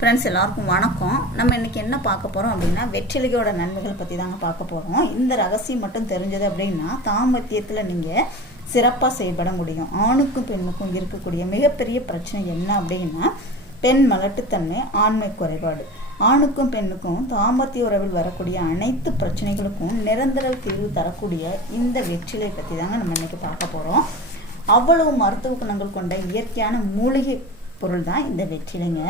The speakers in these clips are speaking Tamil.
ஃப்ரெண்ட்ஸ் எல்லாருக்கும் வணக்கம். நம்ம இன்னைக்கு என்ன பார்க்க போகிறோம் அப்படின்னா வெற்றிலையோட நன்மைகள் பற்றி தாங்க பார்க்க போகிறோம் இந்த ரகசியம் மட்டும் தெரிஞ்சது அப்படின்னா தாம்பத்தியத்தில் நீங்கள் சிறப்பாக செயல்பட முடியும். ஆணுக்கும் பெண்ணுக்கும் இருக்கக்கூடிய மிகப்பெரிய பிரச்சனை என்ன அப்படின்னா பெண் மலட்டுத்தன்மை ஆண்மை குறைபாடு. ஆணுக்கும் பெண்ணுக்கும் தாம்பத்திய உறவில் வரக்கூடிய அனைத்து பிரச்சனைகளுக்கும் நிரந்தர தீர்வு தரக்கூடிய இந்த வெற்றிலை பற்றி தாங்க நம்ம இன்னைக்கு பார்க்க போகிறோம் அவ்வளவு மருத்துவ குணங்கள் கொண்ட இயற்கையான மூலிகை பொருள் தான் இந்த வெற்றிலைங்க.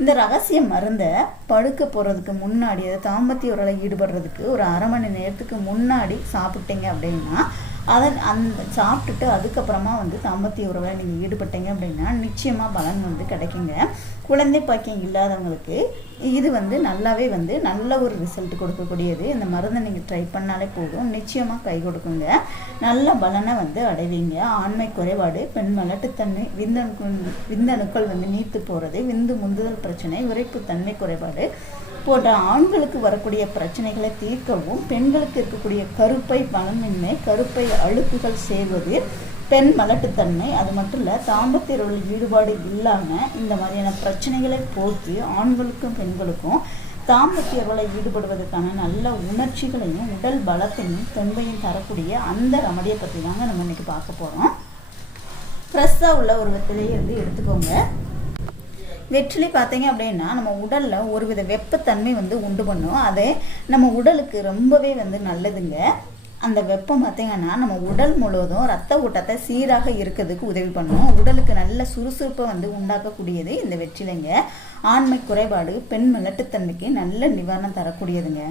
இந்த ரகசிய மருந்தை படுக்க போகிறதுக்கு முன்னாடி அதை தாம்பத்திய உரலை ஈடுபடுறதுக்கு ஒரு அரை மணி நேரத்துக்கு முன்னாடி சாப்பிட்டீங்க அப்படின்னா அதை அந்த சாப்பிட்டுட்டு அதுக்கப்புறமா வந்து தாம்பத்திய உறவில் நீங்கள் ஈடுபட்டீங்க அப்படின்னா நிச்சயமாக பலன் வந்து கிடைக்குங்க. குழந்தை பாக்கியம் இல்லாதவங்களுக்கு இது வந்து நல்லாவே வந்து நல்ல ஒரு ரிசல்ட் கொடுக்கக்கூடியது. இந்த மருந்தை நீங்கள் ட்ரை பண்ணாலே போதும். நிச்சயமாக கை கொடுக்குங்க. நல்ல பலனை வந்து அடைவீங்க. ஆண்மை குறைபாடு பெண் மலட்டுத்தன்மை விந்தணுக்கள் விந்தணுக்கள் வந்து நீத்து போகிறது விந்து முந்துதல் பிரச்சனை விரைப்புத்தன்மை குறைபாடு போன்ற ஆண்களுக்கு வரக்கூடிய பிரச்சனைகளை தீர்க்கவும் பெண்களுக்கு இருக்கக்கூடிய கருப்பை பலமின்மை கருப்பை அழுக்குகள் சேர்வது பெண் மலட்டுத்தன்மை அது மட்டும் இல்லை தாம்பத்திய ஈடுபாடு இல்லாமல் இந்த மாதிரியான பிரச்சனைகளை போக்கி ஆண்களுக்கும் பெண்களுக்கும் தாம்பத்தியர்களை ஈடுபடுவதற்கான நல்ல உணர்ச்சிகளையும் உடல் பலத்தையும் தெம்பையும் தரக்கூடிய அந்த ரமடியை பற்றி தாங்க நம்ம இன்னைக்கு பார்க்க போகிறோம் ஃப்ரெஷ்ஷாக உள்ள ஒரு வெத்திலையை வந்து எடுத்துக்கோங்க. வெற்றிலை பார்த்தீங்க அப்படின்னா நம்ம உடலில் ஒரு வித வெப்பத்தன்மை வந்து உண்டு பண்ணும். அது நம்ம உடலுக்கு ரொம்பவே வந்து நல்லதுங்க. அந்த வெப்பம் பார்த்தீங்கன்னா நம்ம உடல் முழுவதும் ரத்த ஓட்டத்தை சீராக இருக்கிறதுக்கு உதவி பண்ணும். உடலுக்கு நல்ல சுறுசுறுப்பை வந்து உண்டாக்கக்கூடியது இந்த வெற்றிலைங்க. ஆண்மை குறைபாடு பெண் மிளட்டுத்தன்மைக்கு நல்ல நிவாரணம் தரக்கூடியதுங்க.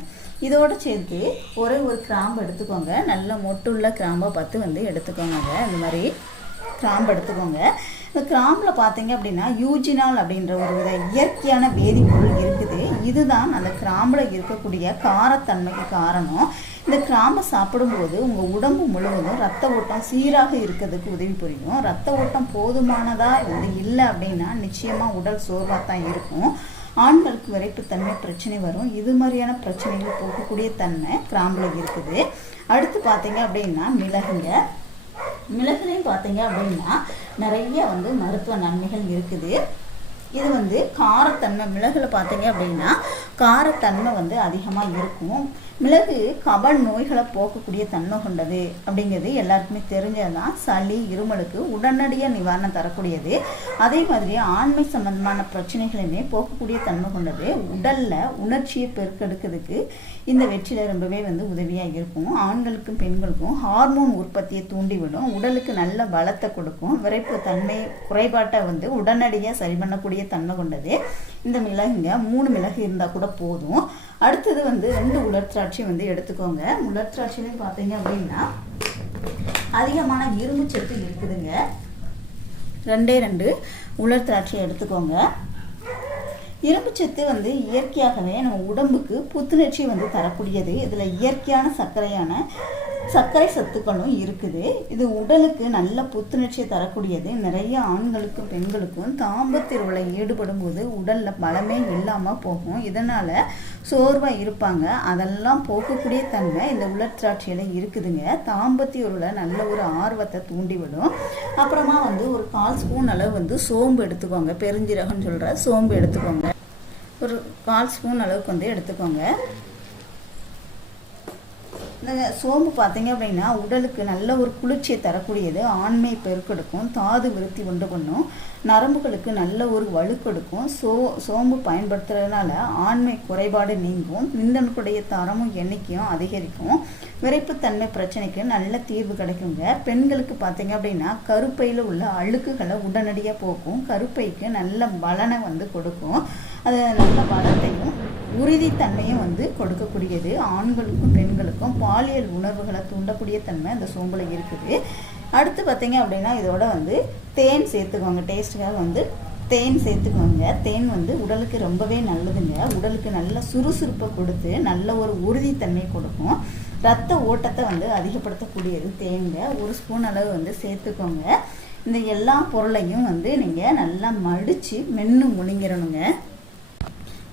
இதோடு சேர்த்து ஒரே ஒரு கிராம்பு எடுத்துக்கோங்க. நல்ல மொட்டுள்ள கிராம்பாக பார்த்து வந்து எடுத்துக்கோங்க. இந்த மாதிரி கிராம்பு எடுத்துக்கோங்க. இந்த கிராமில் பார்த்தீங்க அப்படின்னா யூஜினால் அப்படின்ற ஒரு வித இயற்கையான வேதிப்பொருள் இருக்குது. இதுதான் அந்த கிராம்பில் இருக்கக்கூடிய காரத்தன்மைக்கு காரணம். இந்த கிராம்பை சாப்பிடும்போது உங்கள் உடம்பு முழுவதும் ரத்த ஓட்டம் சீராக இருக்கிறதுக்கு உதவி புரியும். ரத்த ஓட்டம் போதுமானதாக வந்து இல்லை அப்படின்னா நிச்சயமாக உடல் சோர்வாக தான் இருக்கும். ஆண்களுக்கு விரைப்புத்தன்மை பிரச்சனை வரும். இது மாதிரியான பிரச்சனைகள் போகக்கூடிய தன்மை கிராம்பில் இருக்குது. அடுத்து பார்த்தீங்க அப்படின்னா மிளகுங்க. மிளகுலையும் பார்த்தீங்க அப்படின்னா நிறைய வந்து மருத்துவ நன்மைகள் இருக்குது. இது வந்து காரத்தன்மை மிளகுல பார்த்தீங்க அப்படின்னா காரத்தன்மை வந்து அதிகமாக இருக்கும். மிளகு கபல் நோய்களை போக்கக்கூடிய தன்மை கொண்டது அப்படிங்கிறது எல்லாருக்குமே தெரிஞ்சது தான் சளி இருமலுக்கு உடனடியாக நிவாரணம் தரக்கூடியது. அதே மாதிரி ஆண்மை சம்பந்தமான பிரச்சனைகளையுமே போக்கக்கூடிய தன்மை கொண்டது. உடலில் உணர்ச்சியை பெருக்கெடுக்கிறதுக்கு இந்த வெற்றிலை ரொம்பவே வந்து உதவியாக இருக்கும். ஆண்களுக்கும் பெண்களுக்கும் ஹார்மோன் உற்பத்தியை தூண்டிவிடும். உடலுக்கு நல்ல பலத்தை கொடுக்கும். விரைப்பு தன்மை குறைபாட்டை வந்து உடனடியாக சரி பண்ணக்கூடிய தன்மை கொண்டது. இந்த மிளகுங்க மூணு மிளகு இருந்தால் கூட போதும். அடுத்தது வந்து ரெண்டு உலர் திராட்சை வந்து எடுத்துக்கோங்க. உலர் திராட்சையிலையும் பார்த்தீங்க அப்படின்னா அதிகமான இரும்பு சத்து இருக்குதுங்க. ரெண்டே ரெண்டு உலர் திராட்சையை எடுத்துக்கோங்க. இரும்புச்சத்து வந்து இயற்கையாகவே நம்ம உடம்புக்கு புத்துணர்ச்சி வந்து தரக்கூடியது. இதில் இயற்கையான சர்க்கரையான சர்க்கரை சத்துக்களும் இருக்குது. இது உடலுக்கு நல்ல புத்துணர்ச்சியை தரக்கூடியது. நிறைய ஆண்களுக்கும் பெண்களுக்கும் தாம்பத்திருவில் ஈடுபடும் போது உடலில் பலமே இல்லாமல் போகும். இதனால் சோர்வாக இருப்பாங்க. அதெல்லாம் போக்கக்கூடிய தன்மை இந்த உலர்த்தாட்சியில் இருக்குதுங்க. தாம்பத்தியூரில் நல்ல ஒரு ஆர்வத்தை தூண்டிவிடும். அப்புறமா வந்து ஒரு கால் ஸ்பூன் அளவு வந்து சோம்பு எடுத்துக்கோங்க. பெருஞ்சீரகம்னு சொல்கிற சோம்பு எடுத்துக்கோங்க. ஒரு கால் ஸ்பூன் அளவுக்கு வந்து எடுத்துக்கோங்க. இந்த சோம்பு பார்த்தீங்க அப்படின்னா உடலுக்கு நல்ல ஒரு குளிர்ச்சியை தரக்கூடியது ஆண்மை பெருக்கெடுக்கும் தாது விருத்தி உண்டு பண்ணும். நரம்புகளுக்கு நல்ல ஒரு வலு கொடுக்கும். சோ சோம்பு பயன்படுத்துறதுனால ஆண்மை குறைபாடு நீங்கும். விந்தணுக்குடைய தரமும் எண்ணிக்கையும் அதிகரிக்கும். விரைப்புத்தன்மை பிரச்சனைக்கு நல்ல தீர்வு கிடைக்குங்க. பெண்களுக்கு பார்த்தீங்க அப்படின்னா கருப்பையில் உள்ள அழுக்குகளை உடனடியாக போக்கும். கருப்பைக்கு நல்ல பலனை வந்து கொடுக்கும். அது நல்ல பலத்தையும் உறுதித்தன்மையும் வந்து கொடுக்கக்கூடியது. ஆண்களுக்கும் பெண்களுக்கும் பாலியல் உணர்வுகளை தூண்டக்கூடிய தன்மை அந்த சோம்பில் இருக்குது. அடுத்து பார்த்தீங்க அப்படின்னா இதோட வந்து தேன் சேர்த்துக்கோங்க. டேஸ்ட்டுக்காக வந்து தேன் சேர்த்துக்கோங்க. தேன் வந்து உடலுக்கு ரொம்பவே நல்லதுங்க. உடலுக்கு நல்ல சுறுசுறுப்பை கொடுத்து நல்ல ஒரு உறுதித்தன்மை கொடுக்கும். ரத்த ஓட்டத்தை வந்து அதிகப்படுத்தக்கூடியது தேனுங்க. ஒரு ஸ்பூன் அளவு வந்து சேர்த்துக்கோங்க. இந்த எல்லா பொருளையும் வந்து நீங்கள் நல்லா மடித்து மென்று முழுங்கிடணுங்க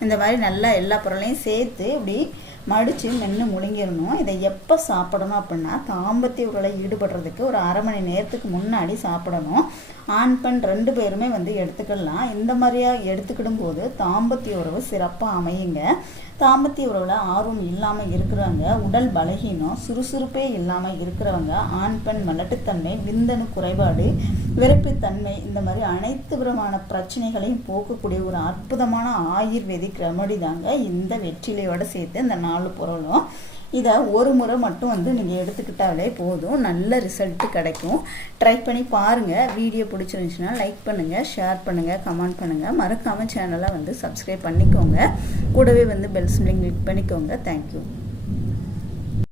இந்த மாதிரி நல்லா எல்லா பொருளையும் சேர்த்து இப்படி மடித்து மென்று முழுங்கிடணும். இதை எப்போ சாப்பிடணும் அப்படின்னா தாம்பத்திய உறவில் ஈடுபடுறதுக்கு ஒரு அரை மணி நேரத்துக்கு முன்னாடி சாப்பிடணும். ஆண் பெண் ரெண்டு பேருமே வந்து எடுத்துக்கலாம். இந்த மாதிரியா எடுத்துக்கிடும் போது தாம்பத்திய உறவு சிறப்பாக அமையுங்க. தாம்பத்திய உறவில் ஆர்வம் இல்லாமல் இருக்கிறவங்க உடல் பலகீனம் சுறுசுறுப்பே இல்லாமல் இருக்கிறவங்க ஆண் பெண் மலட்டுத்தன்மை விந்தணு குறைபாடு விரைப்புத்தன்மை இந்த மாதிரி அனைத்து விதமான பிரச்சனைகளையும் போக்கக்கூடிய ஒரு அற்புதமான ஆயுர்வேதிக் ரெமடி தாங்க இந்த வெற்றிலையோட சேர்த்து இந்த நாலு பொருளும். இதை ஒரு முறை மட்டும் வந்து நீங்கள் எடுத்துக்கிட்டாலே போதும். நல்ல ரிசல்ட்டு கிடைக்கும். ட்ரை பண்ணி பாருங்கள் வீடியோ பிடிச்சிருந்துச்சுன்னா லைக் பண்ணுங்கள் ஷேர் பண்ணுங்கள் கமெண்ட் பண்ணுங்கள் மறக்காமல் சேனலை வந்து சப்ஸ்கிரைப் பண்ணிக்கோங்க. கூடவே வந்து பெல் சிம்லிங் கிளிக் பண்ணிக்கோங்க. Thank you